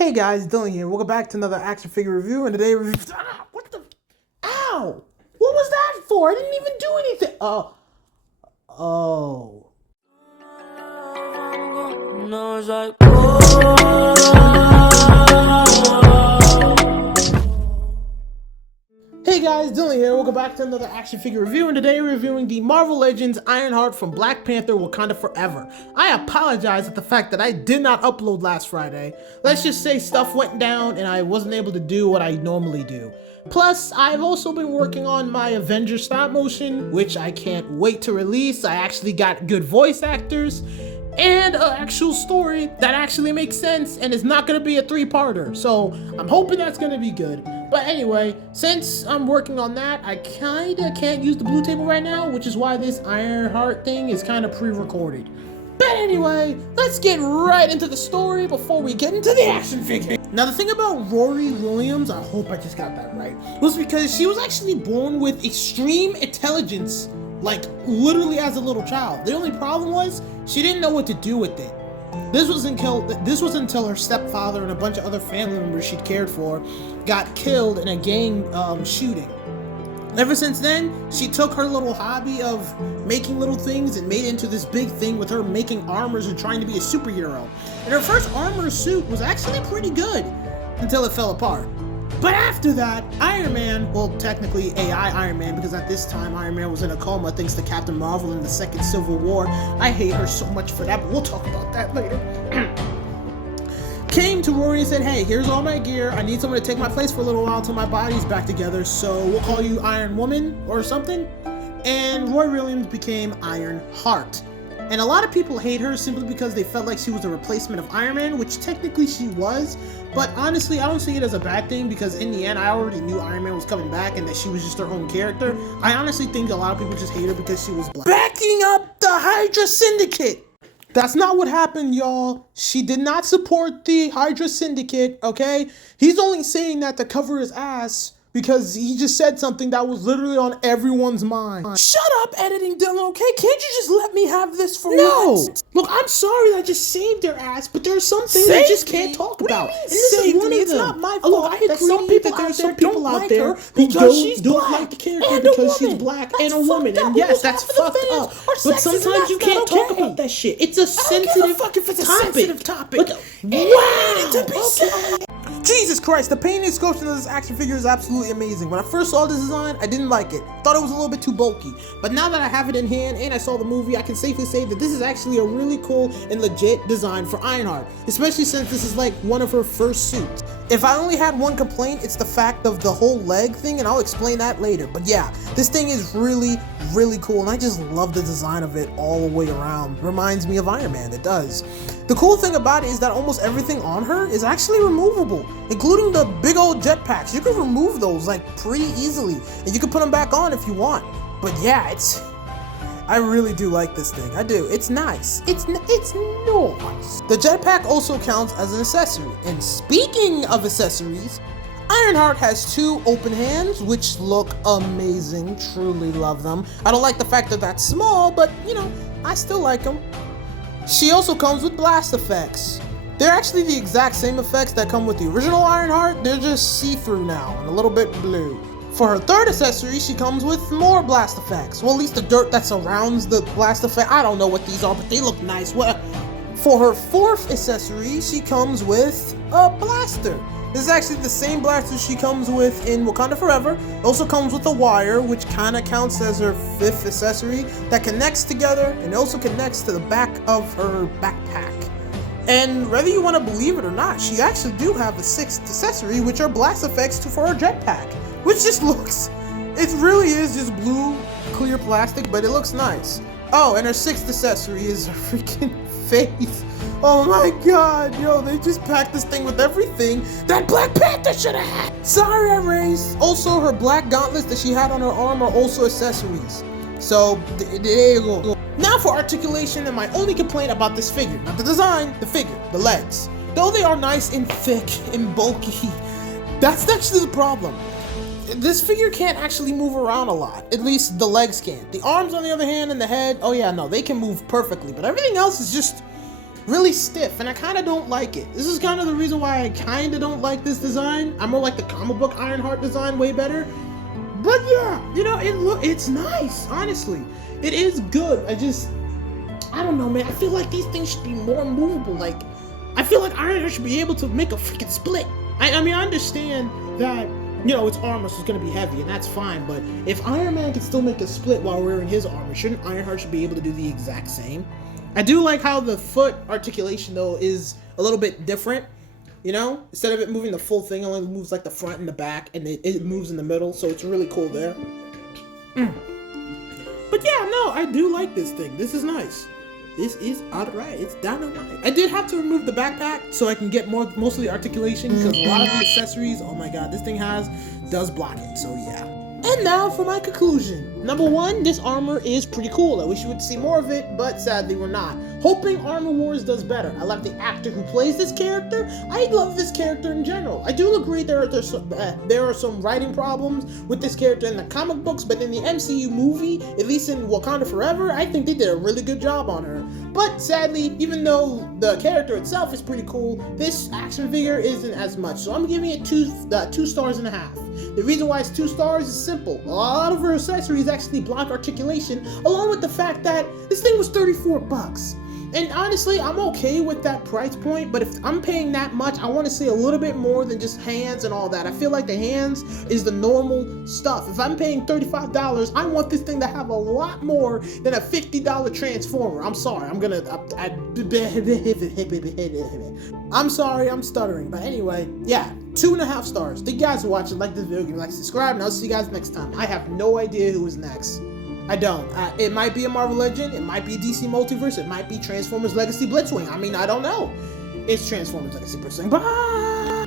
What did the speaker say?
Hey guys, Dylan here. Welcome back to another action figure review. And today we're what the? Ow! What was that for? I didn't even do anything. Oh. No, it's like, Hey guys, Dylan here. Welcome back to another action figure review, and today we're reviewing the Marvel Legends Ironheart from Black Panther Wakanda Forever. I apologize at the fact that I did not upload last Friday. Let's just say stuff went down and I wasn't able to do what I normally do. Plus, I've also been working on my Avengers stop motion, which I can't wait to release. I actually got good voice actors and an actual story that actually makes sense and is not going to be a three-parter. So I'm hoping that's going to be good. But anyway, since I'm working on that, I kinda can't use the blue table right now, which is why this Ironheart thing is kind of pre-recorded. But anyway, let's get right into the story before we get into the action figure. Now the thing about Rory Williams, I hope I just got that right, was because she was actually born with extreme intelligence, like literally as a little child. The only problem was she didn't know what to do with it. This was until her stepfather and a bunch of other family members she cared for got killed in a gang shooting. Ever since then, she took her little hobby of making little things and made it into this big thing with her making armors and trying to be a superhero. And her first armor suit was actually pretty good until it fell apart. But after that, Iron Man, well technically AI Iron Man, because at this time Iron Man was in a coma thanks to Captain Marvel in the Second Civil War. I hate her so much for that, but we'll talk about that later. Came to Rory and said, hey, here's all my gear. I need someone to take my place for a little while until my body's back together, so we'll call you Iron Woman or something. And Rory Williams became Ironheart. And a lot of people hate her simply because they felt like she was a replacement of Iron Man, which technically she was. But honestly, I don't see it as a bad thing because in the end, I already knew Iron Man was coming back and that she was just her own character. I honestly think a lot of people just hate her because she was black. Backing up the Hydra Syndicate! That's not what happened, y'all. She did not support the Hydra Syndicate, okay? He's only saying that to cover his ass because he just said something that was literally on everyone's mind. Shut up, editing Dylan, okay? Can't you just let me have this for once? Look, I'm sorry that I just saved their ass, but there are some things I just can't talk about. And this is one of them. It's not my fault. Look, I agree that some people out there who don't like the character because she's black and a woman. And yes, that's fucked up. But sometimes you can't talk about that shit. It's a sensitive topic. Wow! Jesus Christ, the paint and sculpting of this action figure is absolutely amazing. When I first saw this design, I didn't like it. Thought it was a little bit too bulky. But now that I have it in hand and I saw the movie, I can safely say that this is actually a really cool and legit design for Ironheart, especially since this is like one of her first suits. If I only had one complaint, it's the fact of the whole leg thing, and I'll explain that later. But yeah, this thing is really, really cool, and I just love the design of it all the way around. Reminds me of Iron Man, it does. The cool thing about it is that almost everything on her is actually removable, including the big old jetpacks. You can remove those like pretty easily, and you can put them back on if you want. But yeah, I really do like this thing. I do. It's nice. It's nice. The jetpack also counts as an accessory. And speaking of accessories, Ironheart has two open hands, which look amazing. Truly love them. I don't like the fact that that's small, but you know, I still like them. She also comes with blast effects. They're actually the exact same effects that come with the original Ironheart. They're just see-through now and a little bit blue. For her third accessory, she comes with more blast effects. Well, at least the dirt that surrounds the blast effect. I don't know what these are, but they look nice. For her fourth accessory, she comes with a blaster. This is actually the same blaster she comes with in Wakanda Forever. It also comes with a wire, which kind of counts as her fifth accessory that connects together and also connects to the back of her backpack. And whether you want to believe it or not, she actually do have a sixth accessory, which are blast effects for her jetpack. Which just looks, it really is just blue, clear plastic, but it looks nice. Oh, and her sixth accessory is her freaking face. Oh my god, yo, they just packed this thing with everything that Black Panther should have had. Sorry, I raised. Also, her black gauntlets that she had on her arm are also accessories. So, there you go. Now for articulation and my only complaint about this figure. Not the design, the figure, the legs. Though they are nice and thick and bulky, that's actually the problem. This figure can't actually move around a lot. At least the legs can. The arms, on the other hand, and the head, oh yeah, no, they can move perfectly. But everything else is just really stiff, and I kind of don't like it. This is kind of the reason why I kind of don't like this design. I more like the comic book Ironheart design way better. But yeah, you know, it's nice, honestly. It is good. I don't know, man. I feel like these things should be more movable. Like, I feel like Ironheart should be able to make a freaking split. I mean, I understand that, you know, its armor is going to be heavy, and that's fine, but if Iron Man can still make a split while wearing his armor, shouldn't Ironheart should be able to do the exact same? I do like how the foot articulation, though, is a little bit different, you know? Instead of it moving the full thing, it only moves, like, the front and the back, and it moves in the middle, so it's really cool there. But yeah, no, I do like this thing. This is nice. This is alright. It's dynamite. I did have to remove the backpack so I can get most of the articulation, because a lot of the accessories, oh my god, this thing does block it, so yeah. And now for my conclusion. Number one, this armor is pretty cool. I wish you would see more of it, but sadly we're not. Hoping Armor Wars does better. I love the actor who plays this character. I love this character in general. I do agree there are some writing problems with this character in the comic books, but in the MCU movie, at least in Wakanda Forever, I think they did a really good job on her. But sadly, even though the character itself is pretty cool, this action figure isn't as much. So I'm giving it 2 stars and a half. The reason why it's 2 stars is simple. A lot of her accessories actually block articulation, along with the fact that this thing was $34. And honestly, I'm okay with that price point, but if I'm paying that much, I want to see a little bit more than just hands and all that. I feel like the hands is the normal stuff. If I'm paying $35, I want this thing to have a lot more than a $50 Transformer. I'm sorry, I'm sorry, I'm stuttering. But anyway, yeah, 2.5 stars. Thank you guys for watching. Like this video, like, subscribe, and I'll see you guys next time. I have no idea who is next. I don't. It might be a Marvel Legend, it might be DC Multiverse, it might be Transformers Legacy Blitzwing. I mean, I don't know. It's Transformers Legacy Blitzwing. Bye!